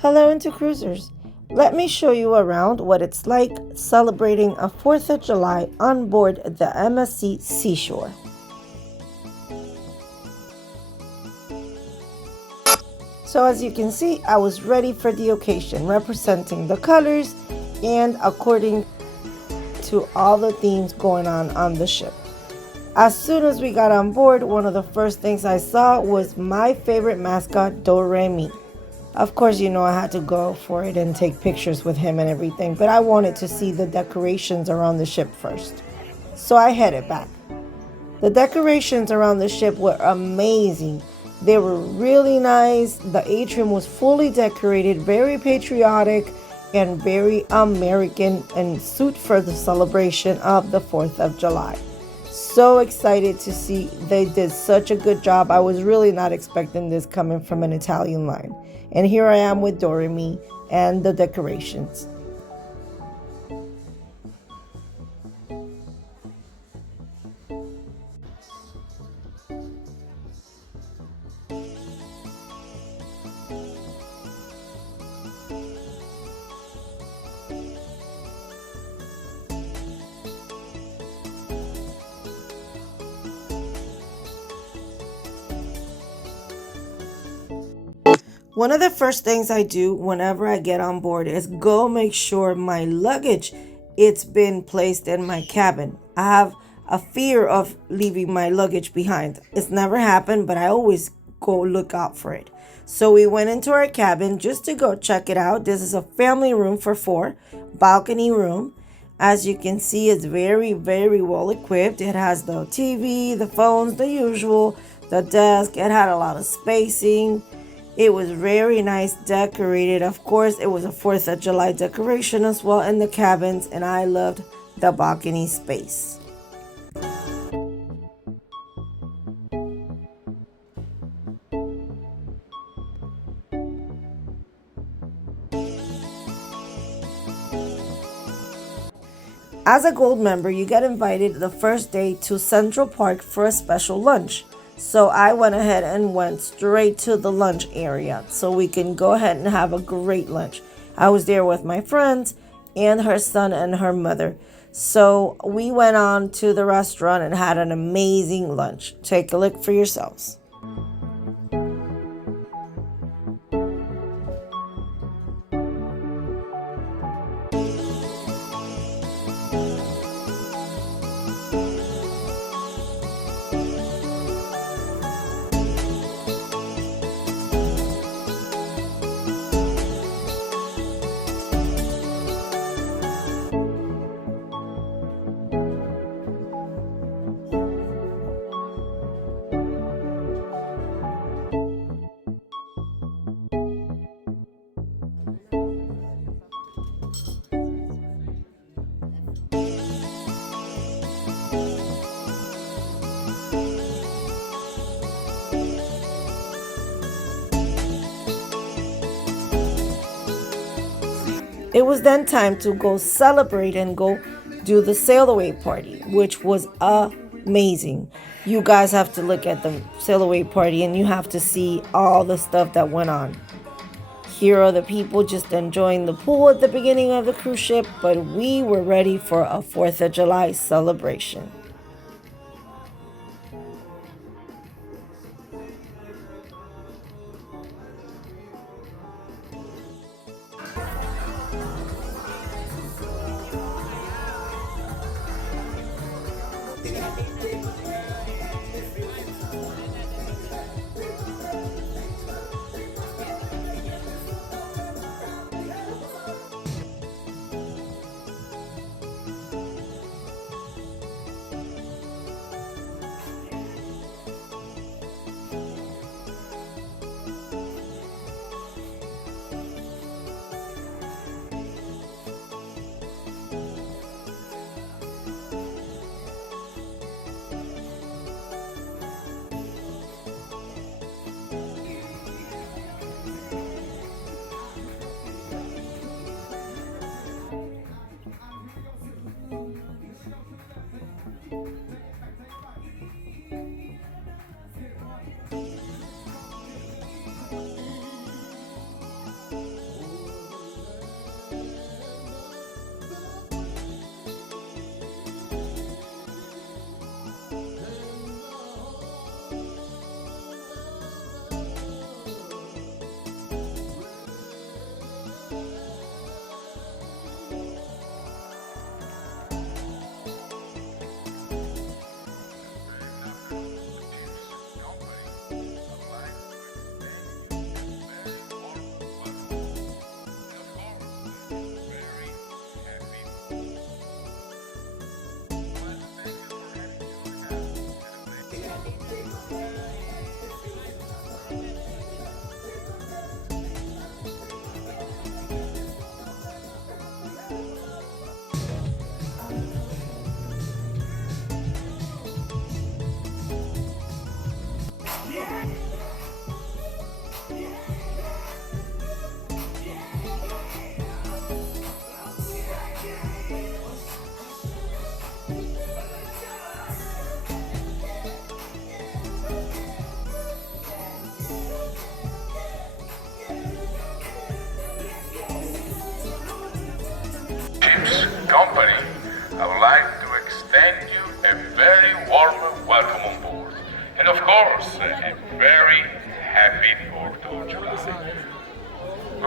Hello, into cruisers. Let me show you around what it's like celebrating a 4th of July on board the MSC Seashore. So as you can see, I was ready for the occasion, representing the colors and according to all the themes going on the ship. As soon as we got on board, one of the first things I saw was my favorite mascot, Do-Re-Mi. Of course, I had to go for it and take pictures with him and everything, but I wanted to see the decorations around the ship first. So I headed back. The decorations around the ship were amazing. They were really nice. The atrium was fully decorated, very patriotic and very American and suit for the celebration of the 4th of July. So excited to see they did such a good job. I was really not expecting this coming from an Italian line. And here I am with Do-Re-Mi and the decorations. One of the first things I do whenever I get on board is go make sure my luggage it's been placed in my cabin. I have a fear of leaving my luggage behind. It's never happened, but I always go look out for it. So we went into our cabin just to go check it out. This is a family room for 4, balcony room. As you can see, it's very, very well equipped. It has the TV, the phones, the usual, the desk. It had a lot of spacing. It was very nice decorated. Of course, it was a 4th of July decoration as well in the cabins, and I loved the balcony space. As a gold member, you get invited the first day to Central Park for a special lunch. So I went ahead and went straight to the lunch area so we can go ahead and have a great lunch. I was there with my friends and her son and her mother. So we went on to the restaurant and had an amazing lunch. Take a look for yourselves. It was then time to go celebrate and go do the sail away party, which was amazing. You guys have to look at the sail away party and you have to see all the stuff that went on. Here are the people just enjoying the pool at the beginning of the cruise ship, but we were ready for a 4th of July celebration.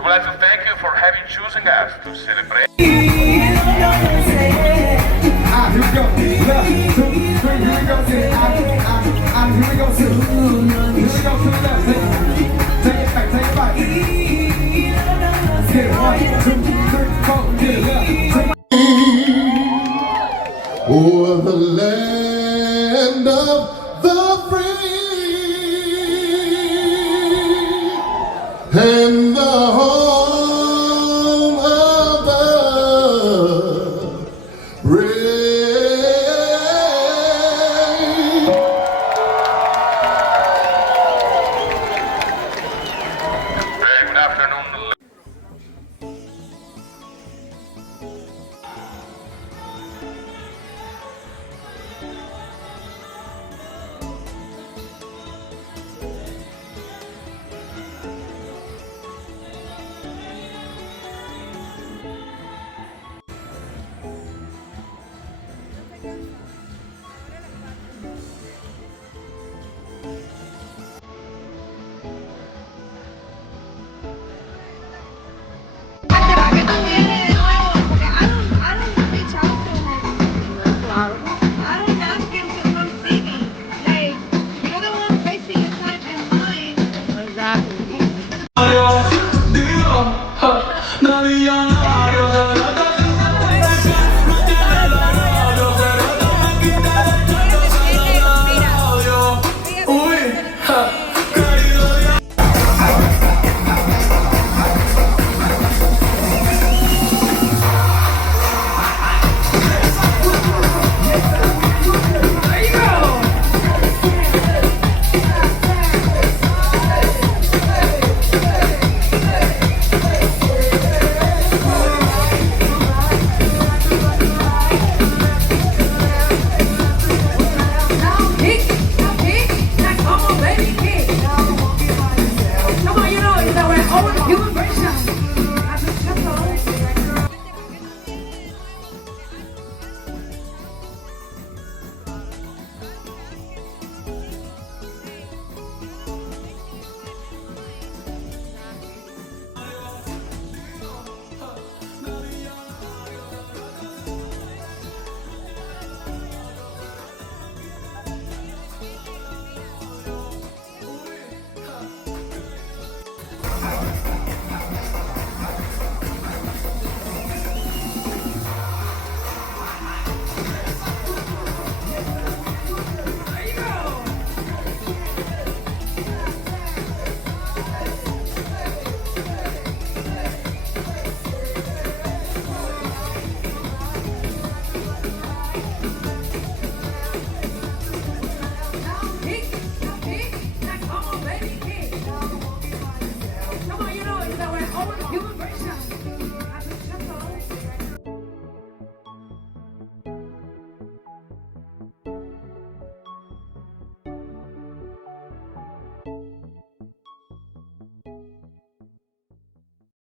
would like to thank you for having chosen us to celebrate. Here we go. 1, 2, 3. Here we go. Here we go. Here we go to the left. Take it back. Take it back. Get it. 1, 2, 3, 4. Get it left. Oh, the land of the free and the home of the brave. Good afternoon. Come on, you know, it's our own human